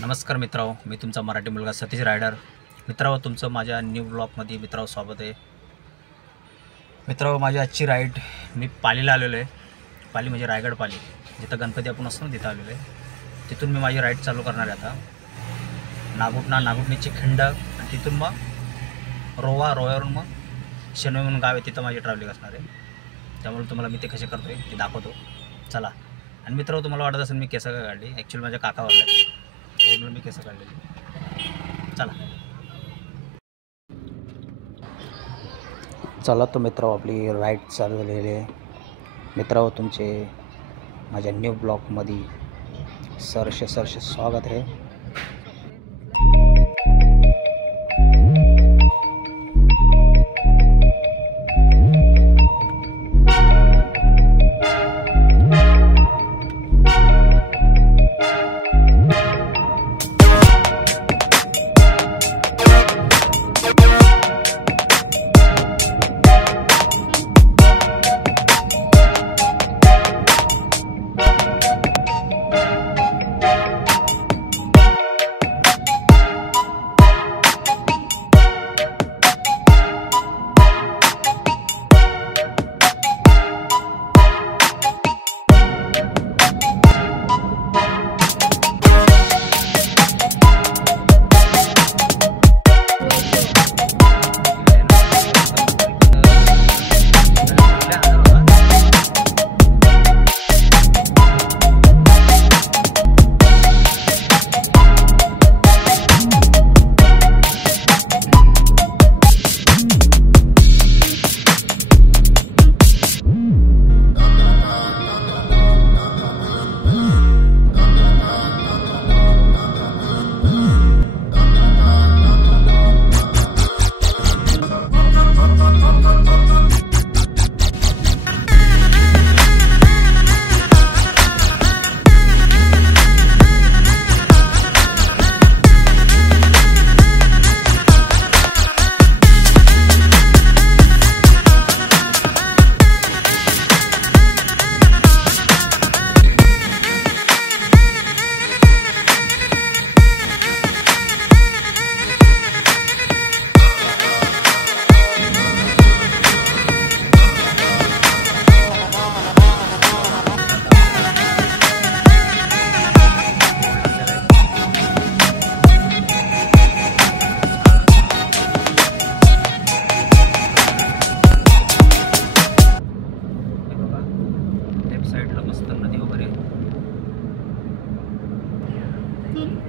नमस्कार मित्रांनो, मी तुमचा मराठी मुलगा सतीश रायडर. मित्रांनो, तुमचं माझ्या न्यू ब्लॉगमध्ये मित्रांनो स्वागत आहे. मित्रांनो, माझी आजची राईड मी पालीला आलेलो आहे. पाली म्हणजे रायगड पाली, जिथं गणपती आपण असतो ना तिथं आलेलो आहे. तिथून मी माझी राईड चालू करणार आहे आता. नागुटणीची खिंड आणि तिथून मग रोह्यावरून मग शेनवे म्हणून गाव आहे, तिथं माझी ट्रॅव्हलिंग असणार आहे. त्यामुळे तुम्हाला मी ते कसे करतो आहे ते दाखवतो. चला. आणि मित्रांनो, तुम्हाला वाटत असेल मी केस का काढली, ॲक्च्युअली माझ्या काका वाढले म्हणून मी केस काढलेली. चला तो मित्रांनो, आपली राईड चालू झालेली आहे. मित्रांनो, तुमचे माझ्या न्यू ब्लॉगमध्ये सरसे स्वागत आहे.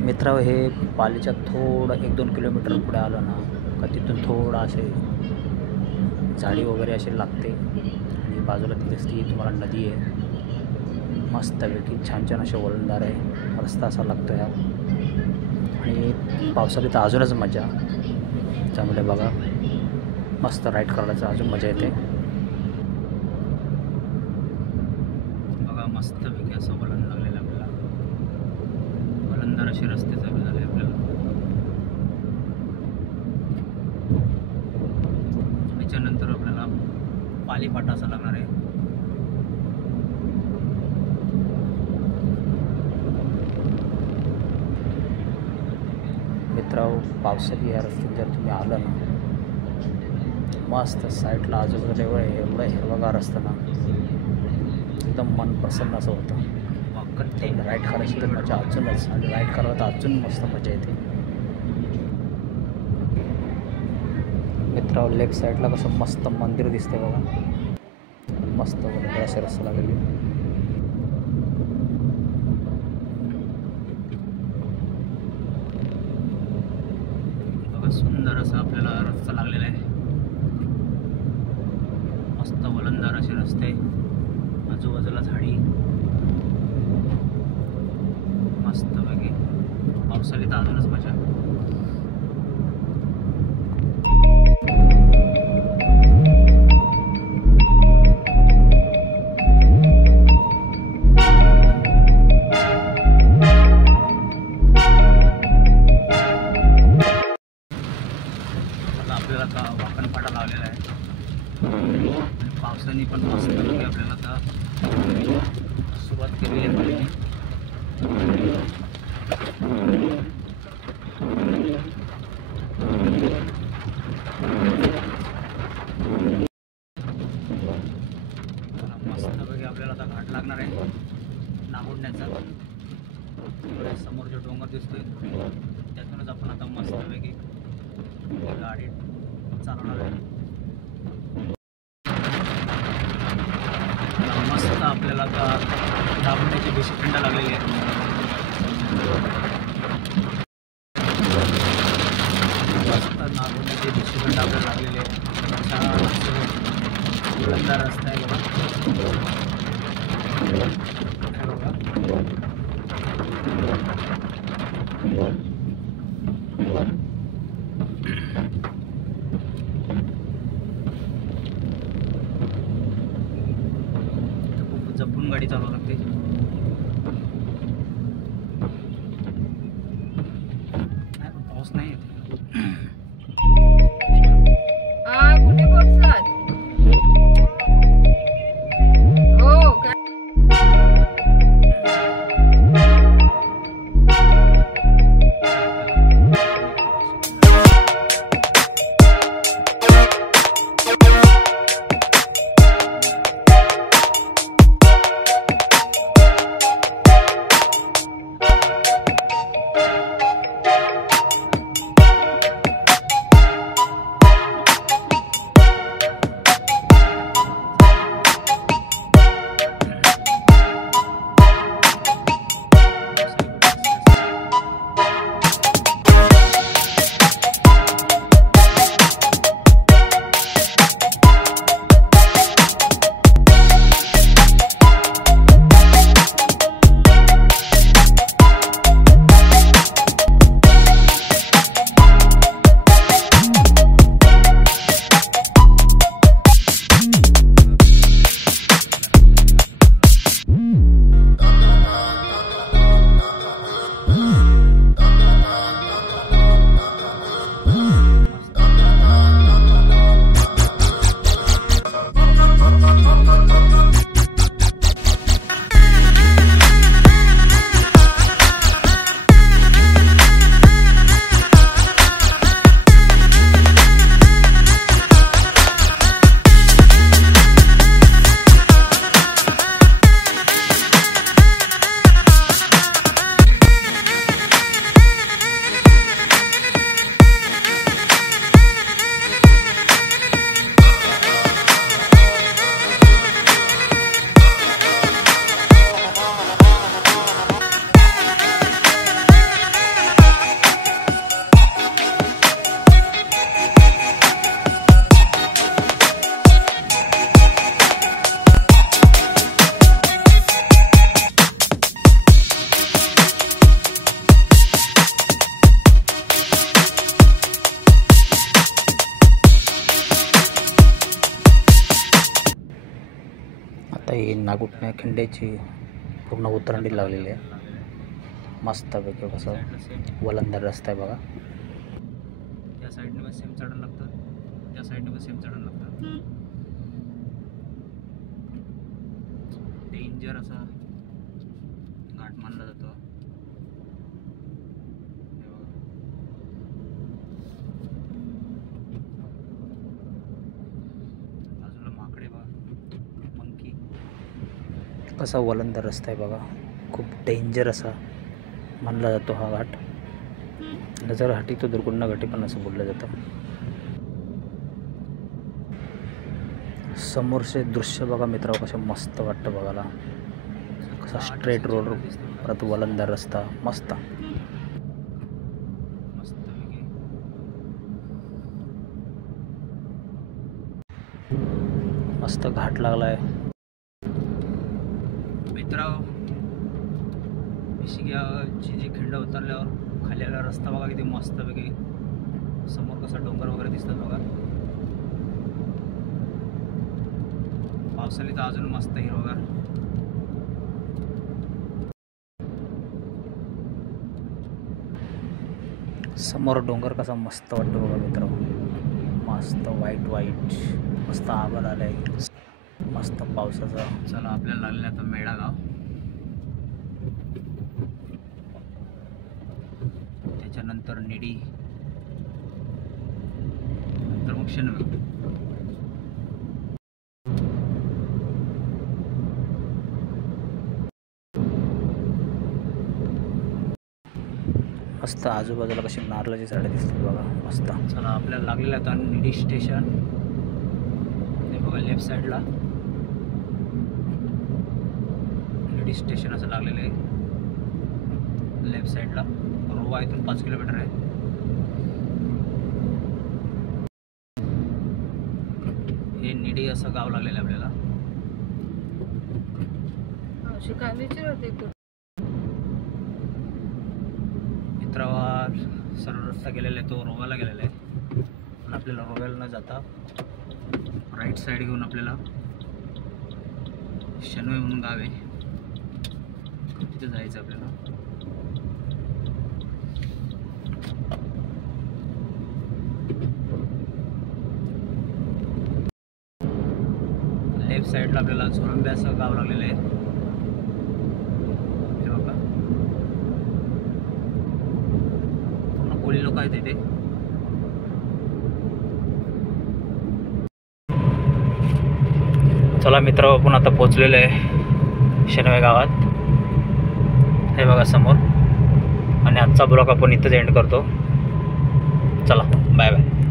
मित्रांनो, हे पालीच्या थोडं 1-2 किलोमीटर पुढे आलं ना का तिथून थोडं असे झाडी वगैरे असे लागते आणि बाजूला ती तुम्हाला नदी आहे. मस्तपैकी छान असे वळणदार आहे, रस्ता असा लागतो ह्या. आणि पावसाळ्यात अजूनच मजा. त्यामुळे बघा, मस्त राईड करायचं अजून मजा येते. बघा, मस्तपैकी असं वळण लागलेलं आपल्याला, वळणदार असे रस्ते चालू झाले आपल्याला. त्याच्यानंतर आपल्याला पाली फाटा असा लागणार आहे. मित्रांनो, पावसाळी या रस्त्यात जर तुम्ही आलं ना, मस्त साईडला आजूबाजूला एवढं हिरवगार असतं ना, एकदम मन प्रसन्न असं होतं. ते राईड करायची तर मजा अजूनच, आणि राईड करायला तर अजून मस्त मजा येते. मित्रांनो, लेफ्ट साईडला कसं मस्त मंदिर दिसते बघा, मस्त वगैरे असे रस्ता लागलेली. बघा, सुंदर असा आपल्याला रस्ता लागलेला आहे. मस्त वलंदार असे रस्ते, आजूबाजूला झाडी, मस्त पैकी. पावसाळ्यात अजूनच मजा. आता आपल्याला का वाकण फाटा लावलेला आहे. पावसाने पण मस्त आपल्याला आता सुरुवात केली आहे. तिकडे समोर जो डोंगर दिसतोय त्यातूनच आपण आता मस्तपैकी गाडी चालवणार आहे. मस्त आपल्याला आता दाबण्याची बेसिक थंड लागलेली आहे. मस्त नागोण्याची बेसिक थंड आपल्याला लागलेली आहे. बुलंदा रस्ता आहे बघा. खूप जपून गाडी चालवावी लागते. पाऊस नाही येत. कुठे पोहोचलात? हो काय? आता ही नागुटण्या खिंड्याची पूर्ण उतरंडी लागलेली आहे. मस्तपैकी कसं वलंदार रस्ता आहे बघा. त्या साईडने सेम चढण लागतं, त्या साईडने सेम चढण लागतं. डेंजर असा घाट मानला जातो. बाजूला माकडे बघा, मंकी. कसा वलंदार रस्ता आहे बघा. खूप डेंजर असा मानला जातो हा घाट. नजर हाटी तो दुर्गुणा घाटी पण असं बोललं जातं. समोरचे दृश्य बघा मित्रांनो, कसं मस्त वाटतं बघायला. कसा स्ट्रेट रोड, परत वलंदार रस्ता मस्त. मस्त घाट लागलाय मित्रांनो. मिशिग्याची जी खिंड उतरल्यावर खाली आला रस्ता बघा किती मस्तपैकी. समोर कसा डोंगर वगैरे दिसतात बघा. पावसाळी तर अजून मस्त हिरवगार. समोर डोंगर कसा मस्त वाटतो बघा मित्रांनो. मस्त व्हाईट व्हाईट मस्त आभाळ आलाय, मस्त पावसाचा. चला आपल्याला लागले आता मेढा गाव. त्याच्यानंतर निडी, नंतर मग शेणगाव. मस्त आजूबाजूला कशी नारळाची झाडं दिसतात बघा मस्त. चला आपल्याला लागलेलं आता निडी स्टेशन. हे बघा लेफ्ट साईडला निडी स्टेशन असं लागलेलं आहे. लेफ्ट साईडला रोवा इथून 5 किलोमीटर आहे. हे निडी असं गाव लागलेलं आहे आपल्याला. शिकायचे होते मित्रावा सरळ रस्ता गेलेला आहे, तो रोव्याला गेलेला आहे. पण आपल्याला रोव्याला न जाता राईट साईड घेऊन आपल्याला शनवे म्हणून गाव आहे तिथे जायचं आपल्याला. लेफ्ट साईडला आपल्याला झोरंबे असं गाव लागलेलं आहे. हे बघा पूर्ण कोळी लोक आहेत इथे. चला मित्र, आपण आता पोचलेलो आहे शनवे गावात. हे बघा समोर. आणि आजचा ब्लॉग आपण इथंच एंड करतो. चला बाय बाय.